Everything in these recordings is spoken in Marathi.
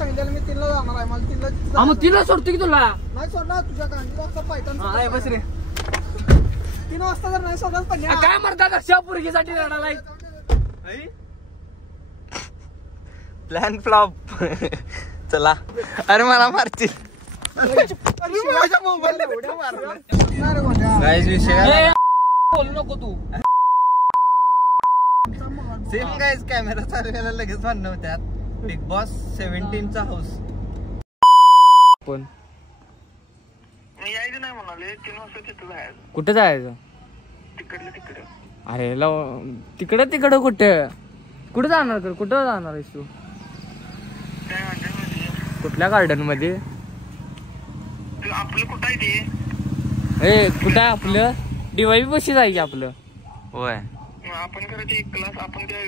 सांगितलं मी 3ला जाणार आहे. मला 3ला मग 3ला सोडतो की तुला. नाही सोडणार तुझ्या गांडीचा पायथन. बस रे 3 वाजता जर नाही सोडणार पण काय म्हणतात अशा पोरगीसाठी रडायला. Plan flop. चला. अरे मला मारतील. गाइस विषय बोलू नको तू. सेम गाइस कॅमेरा चालवलेला लगेच म्हणणं होत्यात. बिग बॉस 17चा हाऊस. पण मी यायचं नाही म्हणाले. 3 वाजता तिथं जायचं. कुठे जायचं. तिकडे अरे तिकडं कुठे जाणार कर. कुठं जाणार आहेस तू. काय म्हणते कुठल्या गार्डन मध्ये. आपलं कुठं आहे ते. कुठं आहे आपलं. डिवाई बशी जायची आपलं. होय आपण खरं ते क्लास आपण त्या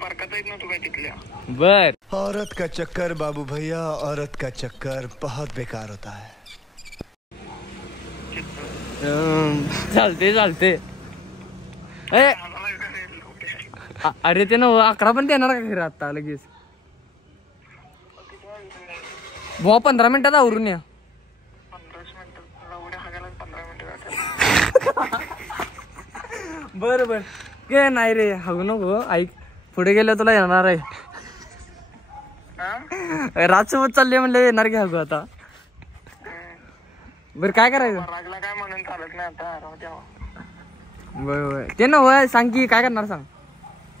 पार्कात येत नव्हतो काय तिथल्या. बर. औरत का चक्कर बाबू भैया, औरत का चक्कर बहुत बेकार होता है. चालते. अरे ते ना 11 पण देणार का खरं आता लगेच. 15 मिनिटात आवरून या. 15 मिनिटं एवढ्या हागायला 15 मिनिटं. बर काय नाही रे हागू नको. ऐक पुढे गेलं तुला येणार आहे. राजसोबत चालले म्हणलं येणार की हागू आता. बर काय करायचं. राजला काय म्हणून चालत नाही आता. बर ते ना होय सांग की काय करणार सांग.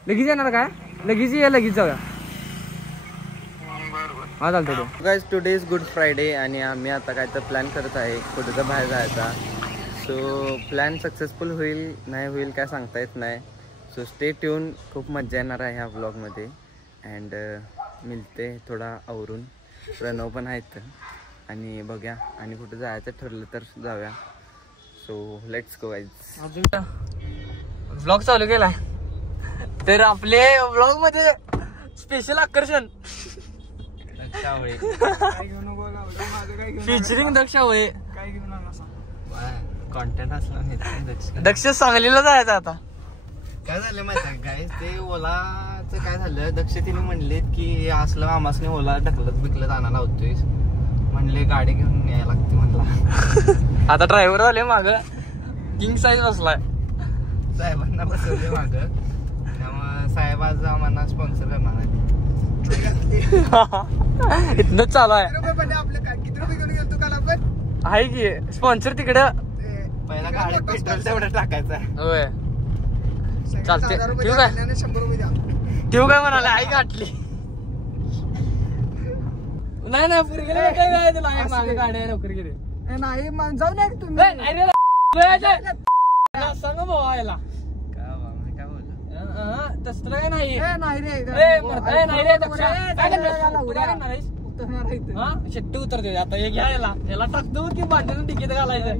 लगेच येणार काय. लगेच जाऊया. हा चालतो. Guys today is good Friday आणि आम्ही आता काय तर प्लॅन करत आहे कुठं तर बाहेर जायचा. सो प्लॅन सक्सेसफुल होईल नाही होईल काय सांगता येत नाही. So stay tune. खूप मजा येणार आहे ह्या व्लॉगमध्ये. अँड मिळते थोडा आवरून. प्रणव पण आहेत आणि बघूया आणि कुठं जायचं ठरलं तर जाऊया. So let's go guys. Vlog चालू केलाय तर आपले व्लॉग मध्ये स्पेशल आकर्षण फीचरिंग दक्ष होय. काय घेऊन आला सांग. कॉन्टेंट असला दक्ष सांगलीला जायचं आता. काय झालं माहिती आहे गाईस ते ओलाचं काय झालं. दक्ष तिने म्हणलेत की असलं आमासने ओला ढकलत आणायला होतोय. म्हणले गाडी घेऊन यायला लागते म्हणला. आता ड्रायव्हर आले माग किंग साईज बसलाय. साहेबांना बसवले माग. त्यामुळे साहेब आज आम्हाला स्पॉन्सर करणार आहे. इथनच चालू आहे. आपलं काय किती रुपये घेऊन गेलो काल आपण. आहे की स्पॉन्सर तिकडं. पहिला गाडी पेट्रोल तेवढं टाकायचं आहे. होय चालते. 1,000 रुपये ठेवू काय. द्या, 100 रुपये द्या. ठेवू काय म्हणाले. आई गाठली नाही पुरगी काय तुला मागे गाड्या लवकर गेले. नाही जाऊ नये तुम्ही. सांग भाऊ याला काय बोललं तसलं काय नाही. नाही रे नाही रे शेट्टी उतरते आता. हे घ्या याला टाकतो की भांड्यानं तिकीट घालायचं.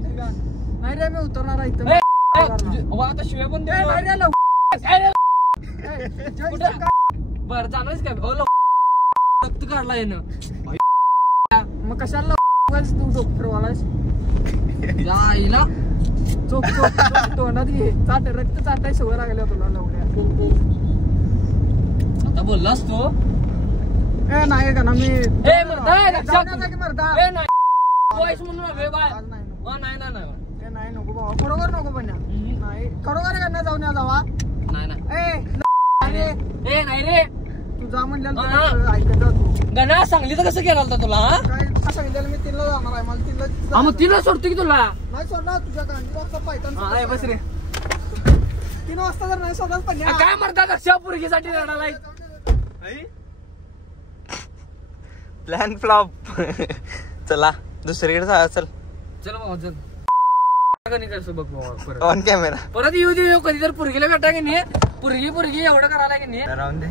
नाही रे मी उतरणार आहे. आता शिव्या पण दे. बर जाणारच काय काढला येणं. मग कशाला तू डॉक्टरवालास. जाईला चोप तोंडात घे. रक्त चाटाय सवय लागल्या तुला लवड्या. आता बोललास तू. नाही का ना मी मरदा वॉइस म्हणून नाही नको बाबा. खरोखर नको पण नाही खरोखर त्यांना जाऊन या जावा. नाही रे तुझा म्हणलं ऐकत जा तू. गणा सांगली तर कसं केलं होतं तुला. काय सांगितलं मी 3ला जाणार आहे. मला 3ला मग 3ला सोडतो की तुला. नाही सोडणार तुझ्या गांडीचा पायथन. बस रे 3 वाजता जर नाही सोडणार पण काय म्हणतात अशा पोरगीसाठी रडायला. Plan flop. चला दुसरीकडे जाऊया. चल भाऊ चल. बघ ऑन कॅमेरा परत येऊ दे. कधी तर पुरगीला भेटा की नाही. पुरगी एवढं करायला की नाही. राहून दे.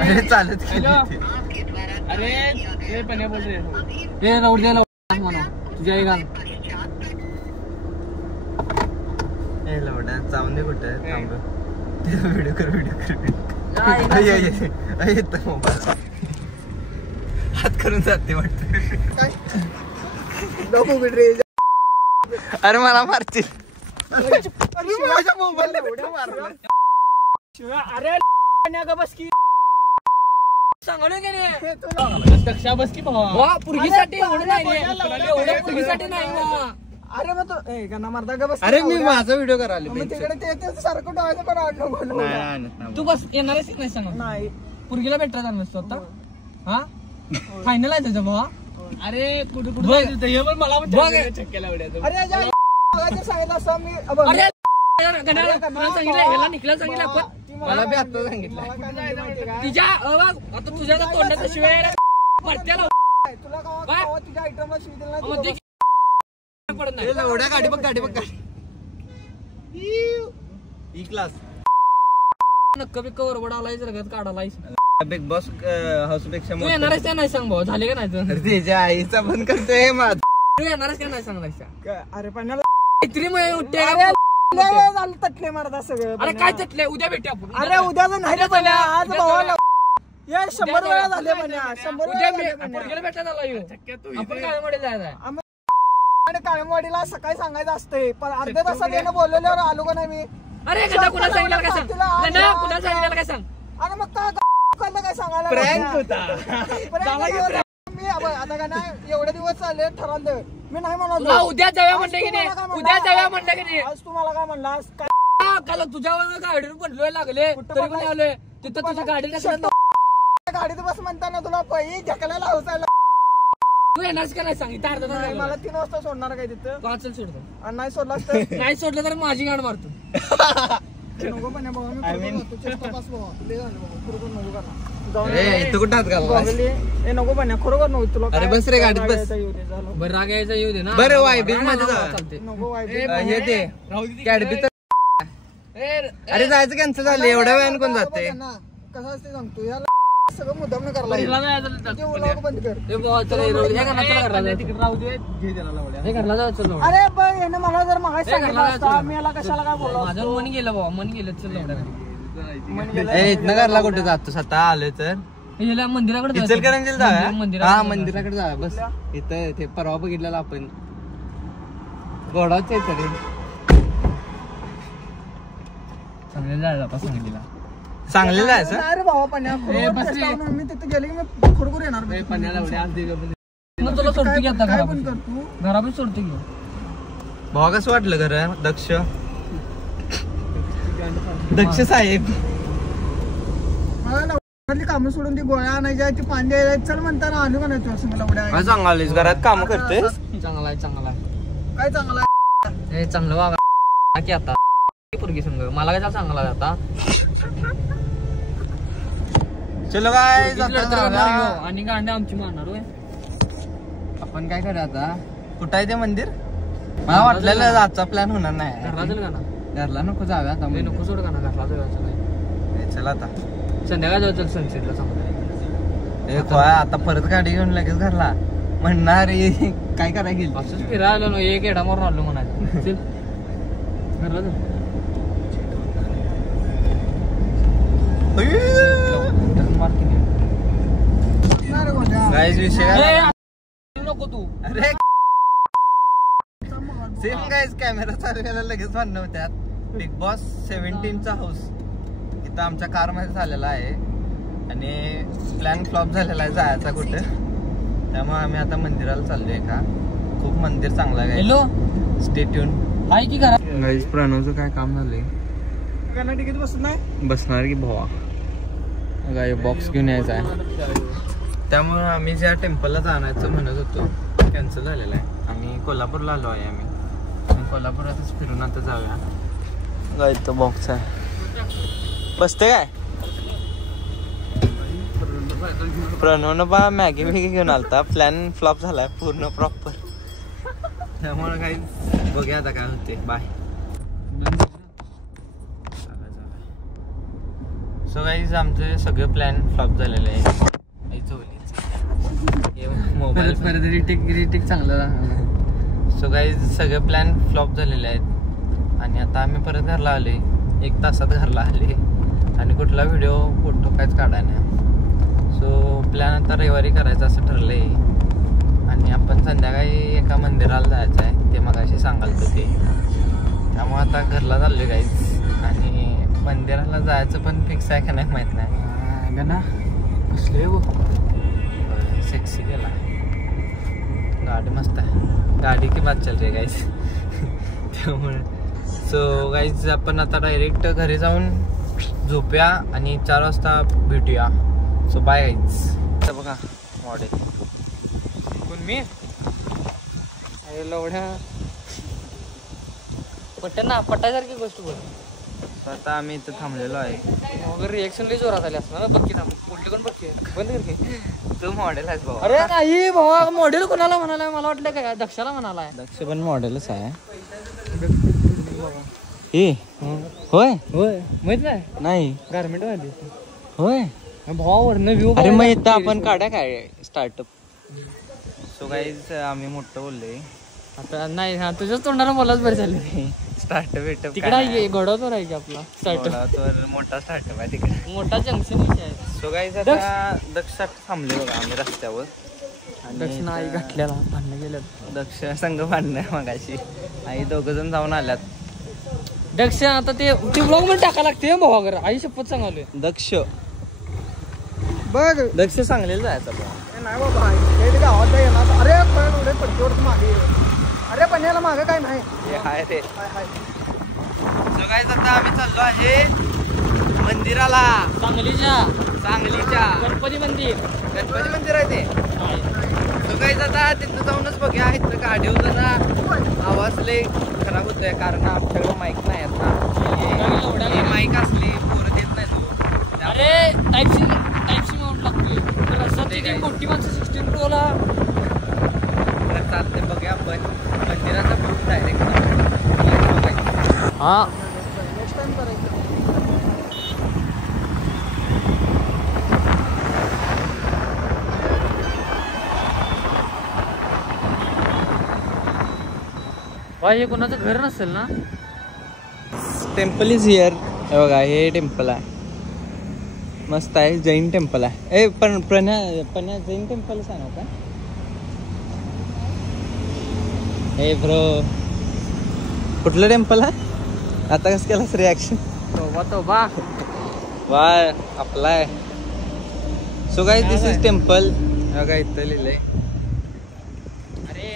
अरे चालत अरे पण बोल रे राऊंड द्यायला म्हणा तुझ्या आई घाल. जाऊन दे कुठं व्हिडिओ कर मोबाईल हात करून जाते वाटत. नको रे. अरे मला मारतील. माझ्या मोबाईलला एवढं मारलं. अरे का बस की सांगलं की नाही दक्षा बस की भावा पुरगीसाठी एवढं नाही रे एवढं पुरगीसाठी नाही भावा. अरे मग तू गाणं मारता का बस अरे मी माझा व्हिडिओ करायला मग तिकडे ते सारखं डोळ्याचं पण आडलं तू बस येणारच नाही सांग नाही पुरगीला भेटला जाणार नसतो आता हा फायनल आहे त्याचा भावा. अरे कुठे कुठे मला सांगितलं असं मी सांगितलं ह्याला निघला सांगितलं आपण मला बी आता सांगितलं तिच्या आता तुझ्या तोंडाच्या शिवाय पडत्याला तुला का तुझ्या आयटमला शिवी दिला पडत नाही एवढ्या गाडी बघ गाडी बघ गाडी ई क्लास नक्क बिक्क वरबड आलाय जरगत काढालाय. बिग बॉस हाऊस पेक्षा तू येणारच त्या नाही सांग भाऊ झाले का नाही तर त्याच्या आईचा पण करतोय माझ. तू येणारच का नाही सांगायच्या अरे पाण्याला इतरी मग उठते झालं तटले मारता सगळं. अरे काय तटले उद्या भेटू आपण. अरे उद्याच नाही रे पण आज भावाला ये 100 वेळा झाले म्हणे 100 उद्या वेळा पोरगीला भेटायला आला ह्यो. आपण काळेवाडीला जायचं आणि काळमवाडीला सकाळी सांगायचं असते पण अर्ध्या तासात येणं बोललेल्यावर आलो का नाही मी. अरे गंडा कुणाला सांगितलं काय सांग गंडा कुणाला सांगितलं काय सांग. अरे मग काय सांगायला प्रँक होता. मी आता का नाही एवढे दिवस चालले ठरवलं मी नाही तुला म्हणालो उद्या जाऊया म्हणलं की नाही उद्या जाऊया म्हणलं की नाही. आज तुम्हाला काय म्हणलास काय काल तुझ्यावर गाडीवर पडलोय लागले तरी पण आलोय तिथं तुझ्या गाडी कशाला गाडीत बस म्हणताना तुला पै ढकलायला हौसायला तू येणारच का नाही सांग इथं अर्धा तास मला लागला. 3 वाजता सोडणार काय तिथं तू चल सोडतो आणि नाही सोडलास तर नाही सोडलं तर माझी गाड मारतो. नको पण बाबा मी करतो चेष्टा पास बाबा लय झालं बाबा खरोखर नको करणार जाऊन ए तू कुठं हात घालला? ए नको पण खरोखर नको तुला अरे बस रे गाडीत बस. बरं राग यायचा येऊ दे ना बरं वायबीज मध्ये जा. चालते नको हे ते कॅडबी तर अरे जायचं कॅन्सल झालं एवढ्या वेळानं कोण जाते. कसं असते सांगतो याला सगळं मुद्दाम न करायला हिला नाही जायचं. ते व्लॉग बंद कर. हे भावा, चल, हे राहू दे. हे घरला चल, घरला जाऊ. हे घरला जाऊ, चल, अरे पण यानं मला जर मागायला ए, सांगितलं घरला असता जायचं. मी याला कशाला काय बोललो माझं असतो? मन गेलं भावा मन गेलं चल मन गेलं. ए इथनं घरला कुठे जातो स्वतः आलोय तर हिला मंदिराकडे इचलकरंजीला जाऊया. मंदिराकडे हा मंदिराकडे जाऊया बस. इथं ते परवा बघितलेलं आपण घोडाच आहे तरी चांगलं जायला आपण सांगितलं चांगलं जायचं. नाही रे भावा पण्या ए, बस रे. मी तिथे गेले की मी खरोखर येणार बघ. मग तुला सोडतो की आता काय घरापासून पण कर तू. घरापासून सोडतो की भावा कसं वाटलं घर दक्ष दक्ष साहेब मला लवकरातली कामं सोडून ती गोळ्या आणायच्या ती पाणी द्यायला चल म्हणताना आलो का नाही तू असं मला काय उड्या सांगालीस घरात काम करते. चांगला आहे चांगला आहे काय चांगलं आहे? हे चांगलं वागा की आता पोरगी संग मला काय चांगला आहे आता चलो काय आणि गांड्या आमची मारणार होय. आपण काय करूया आता कुठं आहे ते मंदिर. मला वाटलेलं आजचा प्लॅन होणार नाही. घरला चल का ना घरला नको जाऊया आता हे नको सोड का ना घरला जाऊ चला आता संध्याकाळी जाऊ चल सनसेटला चांगलं हे खोया आता परत गाडी घेऊन लगेच घरला म्हणणार हे काय करायला गेली. असंच फिरायला आलो एक एडा मारून आलो म्हणायचं चल घरला जाऊ नाही रे गोळ्या. गाईज विषय नको तू अरे सेम गाईज कॅमेरा चालू केला लगेच म्हणणं होत्यात. बिग बॉस 17चा हाऊस इथं आमच्या कार मध्ये झालेला आहे आणि प्लॅन फ्लॉप झालेला आहे जायचा कुठं. त्यामुळे आम्ही आता मंदिराला चाललोय का. खूप मंदिर चांगलं आहे हॅलो स्टे ट्यून. हाय की घरात गाईज प्रणवचं काय काम झालंय कर्नाटकीत बसत नाही बसणार की भावा काय बॉक्स घेऊन यायचा आहे. त्यामुळे आम्ही ज्या टेम्पलला जाण्याचं म्हणत होतो कॅन्सल झालेलं आहे. आम्ही कोल्हापूरला आलो आहे आम्ही कोल्हापुरातच फिरून आता जाऊया. काय तो बॉक्स आहे बसते काय प्रणवनं बा मॅगी बिगी घेऊन आलता. प्लॅन फ्लॉप झालाय पूर्ण प्रॉपर. त्यामुळे काही बघूया आता काय होते. बाय. सो गाईज आमचे सगळे प्लॅन फ्लॉप झालेले आहे. मोबाईल परत रिटेक चांगलं. सो गाईज सगळे प्लॅन फ्लॉप झालेले आहेत आणि आता आम्ही परत घरला आले. 1 तासात घरला आले आणि कुठला व्हिडिओ फोटो काहीच काढाय नाही. सो प्लॅन आता रविवारी करायचं असं ठरलं आहे आणि आपण संध्याकाळी एका मंदिराला जायचं आहे. ते मगाशी सांगाल तर ते त्यामुळे आता घरला चाललोय गाईज आणि मंदिराला जायचं पण फिक्स आहे का नाही माहित नाही ना कसले बघ सेक्सी गेला गाडी मस्त आहे गाडी की बात चल रही गाईज त्यामुळे सो गाईज आपण आता डायरेक्ट घरी जाऊन झोपूया आणि 4 वाजता भेटूया सो बाय गाईज बघा मॉडेल कोण मी अरे लवढ्या पट्ट्यांना पट्टासारखी गोष्ट बोल आता आम्ही इथं थांबलेलो आहे वगैरे रिएक्शन लई जोरात आली असणार बघकी थांब उलटी पण बघकी बंद कर की. तू मॉडेल आहेस भाऊ अरे नाही भावा मॉडेल कोणाला म्हणालाय मला वाटलं काय दक्षाला म्हणालाय दक्ष पण मॉडेलच आहे ए होय होय माहित नाही नाही गारमेंट वाली होय भावावरनं व्ह्यू अरे मग इथं आपण काढा काय स्टार्टअप सो गाईज आम्ही मोठं बोललोय आता नाही हा तुझ्याच तोंडाला मलाच बरं झालं स्टार्टअप वेटअप तिकडे घोडावर आहे की आपला स्टार्टअप मोठा स्टार्टअप आहे तिकडे मोठा जंक्शन आहे सो गाईज आता दक्षात थांबले बघा आम्ही रस्त्यावर दक्षिण आई घातल्याला भांडणं गेल्यात दक्ष संघ भांडणं मगाशी आई दोघ जण जाऊन आल्यात दक्ष आता ते ब्लॉग मध्ये टाका लागते भावा घर आई शपथ सांगालोय दक्ष बघ दक्ष सांगलेलं जायचं बघा हे नाही बाबा हे गावात येणार अरे पण एवढे पडकीवर मागे अरे पण याला मागे काय नाही हे हाय रे हाय हाय सो गाईज आता आम्ही चाललो आहे मंदिराला सांगलीच्या गणपती मंदिर आहे ते सो गाईज आता तिथं जाऊनच बघूया इथं गाडी जरा आवाज लय खराब होतोय कारण आमच्याकडे माईक नाही आहेत ना माईक असली पोरं देत नाही तो अरे टाईपसी माउंट लागतोय रस्त्यात मोठी माणसं 16 प्रोला चालते बघूया आपण मंदिराचा खूप डायरेक्ट हा नेक्स्ट टाइम करायचं भाई हे कोणाचं घर नसेल ना टेम्पल इज हिअर हे बघा हे टेम्पल आहे मस्त आहे जैन टेम्पल आहे ए पण पण्या जैन टेम्पलच आहे ना का हे ब्रो कुठलं टेम्पल आहे आता कसं केलास रिॲक्शन तोबा वा आपला आहे so guys this is temple बघा इथं लिहिलंय अरे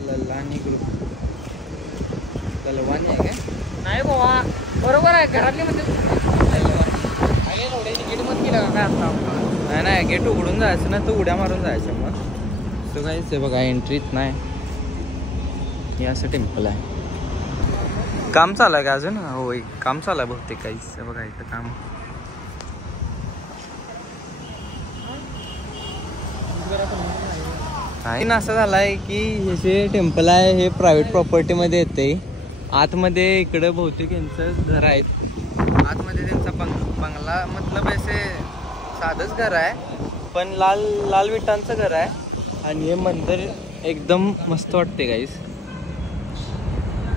लल्लानी ग्रुप ललवानी आहे काय नाही बाबा बरोबर आहे घरातली म्हणजे गेट मध्ये गेला काय आता नाही गेट उघडून जायचं ना तू उड्या मारून जायचं मग सो गाईज हे बघा एंट्रीत नाही हे असं टेम्पल आहे काम चालू आहे का अजून होय काम चालू आहे बहुतेक काहीच बघा इथं काम आणि असं झालंय की हे जे टेम्पल आहे हे प्रायव्हेट प्रॉपर्टीमध्ये येते आतमध्ये इकडं बहुतेक यांचं घर आहेत आतमध्ये त्यांचा बंगला मतलब असे साधंच घर आहे पण लाल विटांचं घर आहे आणि हे मंदिर एकदम मस्त वाटते गाईस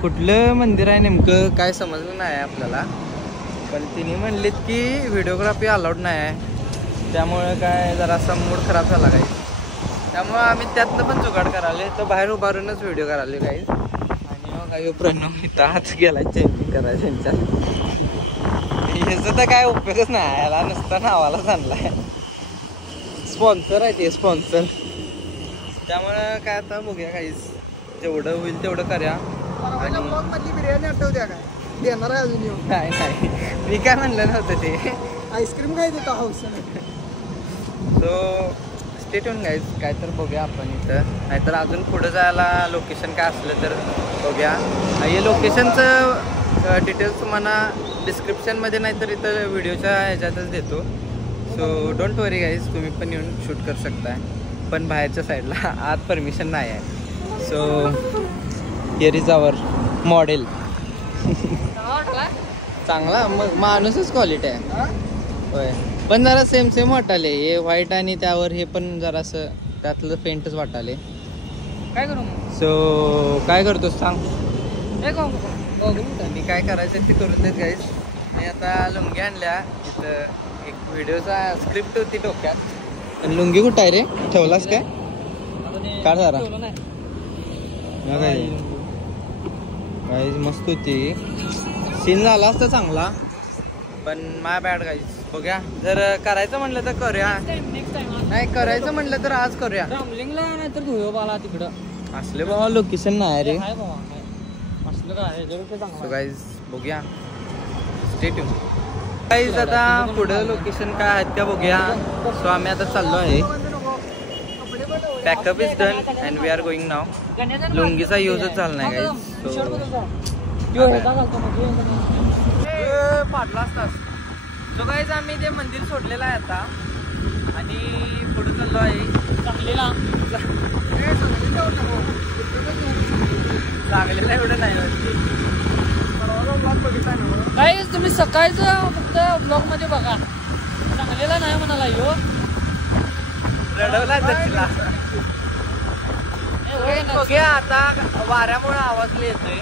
कुठलं मंदिर आहे नेमकं काय समजलं नाही आपल्याला पण तिने म्हणलीत की व्हिडिओग्राफी अलाउड नाही आहे त्यामुळे काय जरासा मूड खराब झाला काही त्यामुळे आम्ही त्यातनं पण जुगाड कराले तर बाहेर उभारूनच व्हिडिओ कराले काही आणि मग काही प्रणव इथं हात गेला चेंजिंग करायचं त्यांच्या ह्याचं तर काय उपयोगच नाही याला नुसता नावालाच आणलाय स्पॉन्सर आहे ते स्पॉन्सर त्यामुळं काय आता बघूया काहीच जेवढं होईल तेवढं करूया आणि मधली बिर्याणी आठवत्या काय देणार आहे अजून येऊन नाही मी काय म्हणलं नव्हतं ते आईस्क्रीम काय देतो हाऊस सो स्टेट गाईज काय तर बघूया आपण इथं नाहीतर अजून पुढं जायला लोकेशन काय असलं तर बघूया हे लोकेशनचं डिटेल्स तुम्हाला डिस्क्रिप्शनमध्ये नाहीतर इथं व्हिडिओच्या ह्याच्यातच देतो सो डोंट वरी गाईज तुम्ही पण येऊन शूट करू शकताय पण बाहेरच्या साईडला आत परमिशन नाही आहे so here is our model चांगला मग माणूसच क्वालिटी आहे होय पण जरा सेम वाटाले हे व्हाईट आणि त्यावर हे पण जरासं त्यातलं पेंटच वाटाले काय करू सो काय करतो सांग मग मी काय करायचं ते करून देत गाईज मी आता लुंगी आणल्या इथं एक व्हिडिओचा स्क्रिप्ट होती डोक्यात पण लुंगी कुठं आहे रे ठेवलास काय काय जरा गाईज मस्त होती. सीन झाला असता चांगला पण माय बॅड गाईज. बघूया जर करायचं म्हणलं तर करूया. नाही करायचं म्हणलं तर आज करूया. रामलिंगला नाही तर धुळोबाला तिकडं असले बाबा लोकेशन नाही रे. असलं काय सो गाईज बघूया. Stay tune guys. आता पुढं लोकेशन काय आहेत का बघूया. सो आम्ही आता चाललो आहे. Pack up is done and we are going now. लुंगीचा यूजच झाला नाही गाईज. पाडला असताच. सो गाईज आम्ही ते मंदिर सोडलेलं आहे आता आणि पुढे चाललो आहे. चांगलेला एवढं नाही काय तुम्ही सकाळचं फक्त ब्लॉग मध्ये बघा. चांगलेला नाही म्हणाला यो रडवला दक्षिणा. बघूया आता वाऱ्यामुळे आवाज येतोय.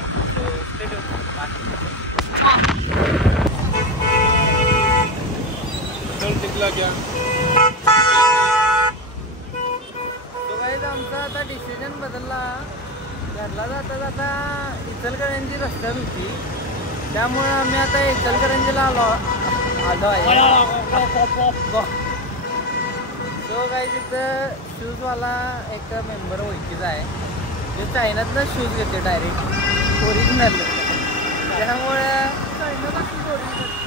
आमचा आता डिसिजन बदलला. घरला जाता जाता इचलकरंजी रस्त्यात होती त्यामुळे आम्ही आता इचलकरंजीला आलो आहे. तो काही तिथं शूजवाला एक मेंबर ओळखीचा आहे. ते चायनातनं शूज घेते डायरेक्ट ओरिजिनल. त्यामुळे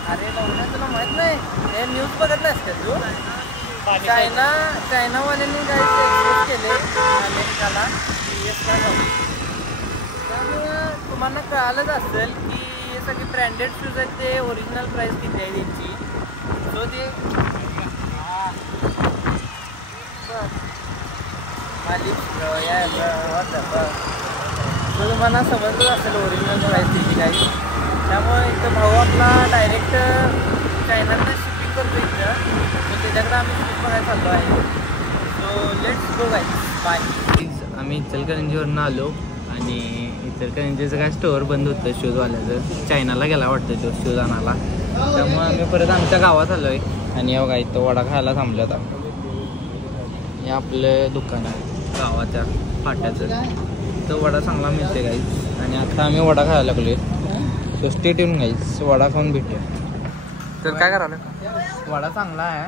अरे लावण्या तुला माहित नाही. हे न्यूज बघत नसते तू. चायनावाल्यांनी काही एक्सपोर्ट केले अमेरिकाला US-ला जाऊन. त्यामुळं तुम्हाला कळालंच असेल की हे सगळे ब्रँडेड शूज आहेत ते ओरिजिनल प्राईस किती आहे त्यांची. सो ते तुम्हाला समजलं असेल ओरिजिनल प्राईस किती काही. त्यामुळे इथं भाऊ आपला डायरेक्ट चायनातनं शिपिंग करतो इथं. सो त्याच्याकडे आम्ही शूज बघायला चाललो आहे. So let's go guys. Bye. आम्ही इचलकरंजीवरून आलो आणि इचलकरंजीचं काय स्टोअर बंद होतं शूजवाल्याचं. चायनाला गेला वाटतं तो शूज आणायला. त्यामुळे आम्ही परत आमच्या गावात आलो आहे आणि बघा इथं वडा खायला थांबलो होता. हे आपलं दुकान आहे गावाच्या फाट्याचं. तर वडा चांगला मिळते गाईज आणि आता आम्ही वडा खायला लागलो. So stay tune guys. Vada खाऊन भेटूया. तर काय करायला वडा चांगला आहे.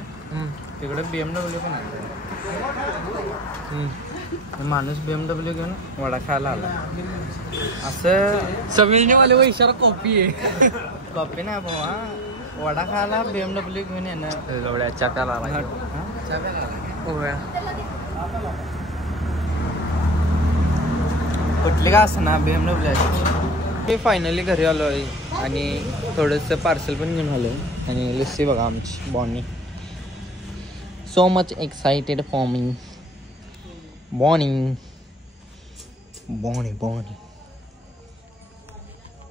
तिकडे BMW पण आहे. माणूस BMW घेऊन वडा खायला आला. असं समिळणीवाले व इशारा कॉपी आहे. कॉपी नाही भावा. वडा खायला BMW घेऊन येणं. कुठली का असं ना BMW. मी फायनली घरी आलो आहे आणि थोडंसं पार्सल पण घेऊन आलो आहे. आणि लस्सी बघा आमची Bonnie. So much excited for me. Bonnie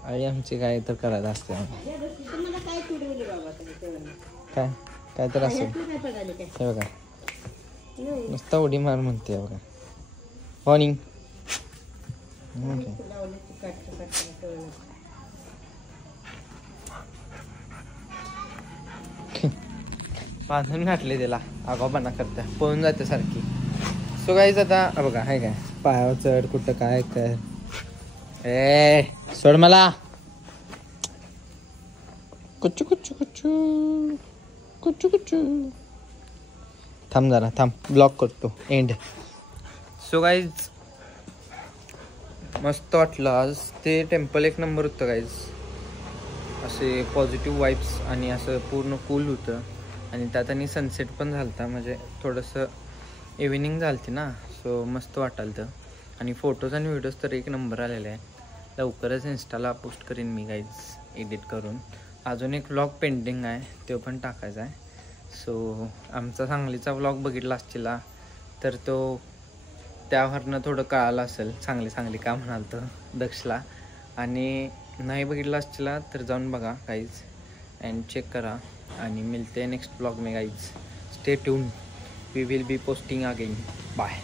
आणि आमची काय तर करायचं असते. काय तर असेल. हे बघा नुसता उडी मार म्हणते बघा. मॉर्निंग बांधून घातले त्याला. आगाऊपणा करता पळून जाते सारखी. सो गाईज आता बघा हाय काय पायावर चढ कुठं काय कर. ए सोड मला. कुच्चू कुच्चू कुच्चू कुच्चू कुच्चू. थांब जरा थांब. ब्लॉक करतो एंड. सो गाईज मस्त वाटलं आज. ते टेम्पल एक नंबर होतं गाईज. असे पॉझिटिव्ह वाईब्स आणि असं पूर्ण कूल होतं आणि त्यात आणि सनसेट पण झालता. म्हणजे थोडंसं इव्हिनिंग झालती ना. सो मस्त वाटालतं आणि फोटोज आणि व्हिडिओज तर एक नंबर आलेले आहे. लवकरच इन्स्टाला पोस्ट करीन मी गाईज एडिट करून. अजून एक व्लॉग पेंडिंग आहे तो पण टाकायचा आहे. सो आमचा सांगलीचा व्लॉग बघितला असतील तर तो त्यावरनं थोडं कळालं असेल चांगली का म्हणाल तर दक्षला. आणि नाही बघितलं असतील तर जाऊन बघा गाईज अँड चेक करा. आणि मिळते नेक्स्ट व्लॉग में guys. Stay tune. We will be posting again. Bye.